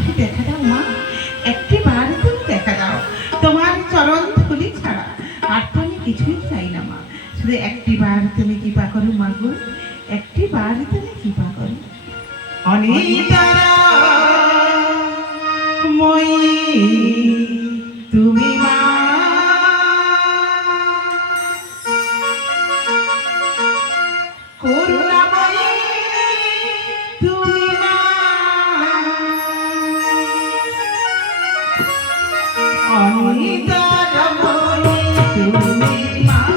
একটু দেখা দাও মা। একটি বার তুমি দেখা দাও। তোমার চরণ ধুলি ছাড়া আর তো আমি কিছুই চাই না মা। শুধু একটি বার তুমি কৃপা করো মা গো। একটি বার তুমি কৃপা করো। অনিতারা, মই, তুমি মা তুমি মা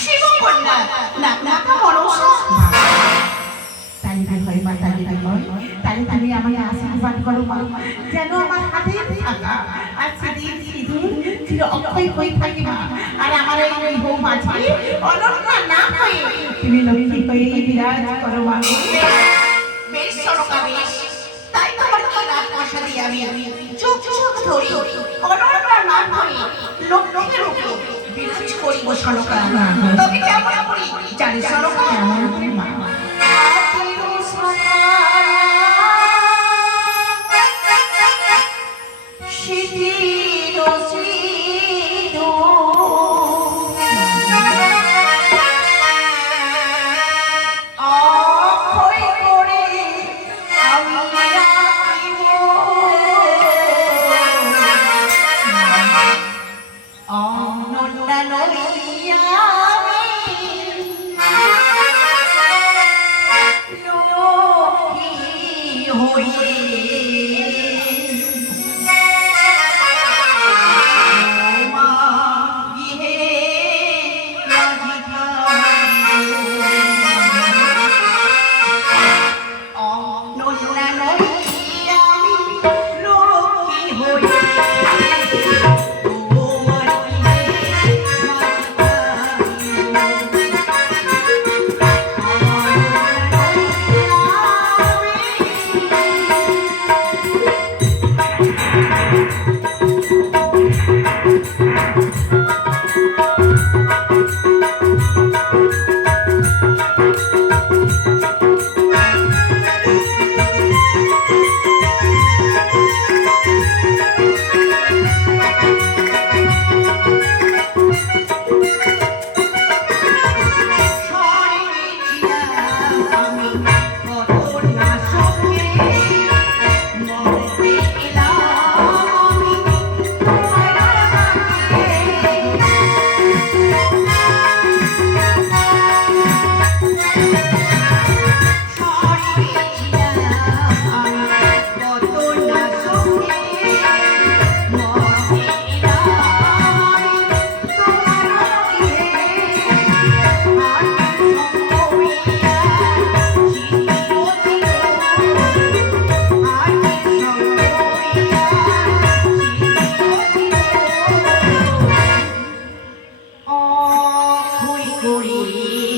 শিবকন্যা। না না মনসা তালি তালি হয় মা তালি তালি হয় তালি তালি আমাকে আশীর্বাদ করো মা যেন আমার হাতে থাকা আর সিঁদুর সিঁদুর চির অক্ষয় হয়ে থাকে মা। আর আমার এই বউ মাঝে অনন্যা না হয়ে তুমি লক্ষ্মী হয়ে বিরাজ করো মা। বেশ সরকার বেশ। তাই তোমার কি রাত দিয়ে আমি। চোখ চোখ ধরি অনর্গা নাম ধরি লোক লোকে রূপে বিরোধ করিব সনকা তবে কেমন করি? জানিস সনকা কেমন করে মা fui.